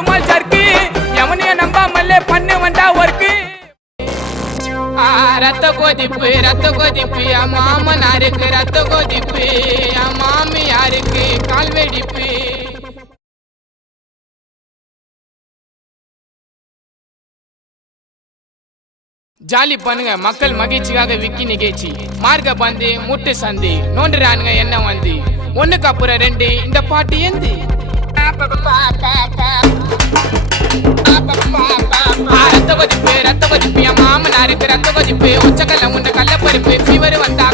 பட்டுமா சர்க்கு எவனைய நம்பாமல்லே பண்ணு வந்தா ஒர்க்கு ரத்த கொதிப்பு மாமனாருக்கு ரத்த கொதிப்பு மாமியாருக்கு கால் வெடிப்பு. ஜாலி பண்ணுங்க மக்கள் மகிழ்ச்சிக்காக விக்கி நிகழ்ச்சி மார்க்க பந்து முட்டு சந்தி நோண்டுறானுங்க என்ன வந்து ஒண்ணுக்கு அப்புறம் ரெண்டு இந்த பாட்டு எந்து ரத்த கொதிப்பு என் மாமனாருக்கு ரத்த கொதிப்பு ஒச்சக்கல்ல உண்ட கள்ளப்பருப்பு ஃபீவர் வந்தா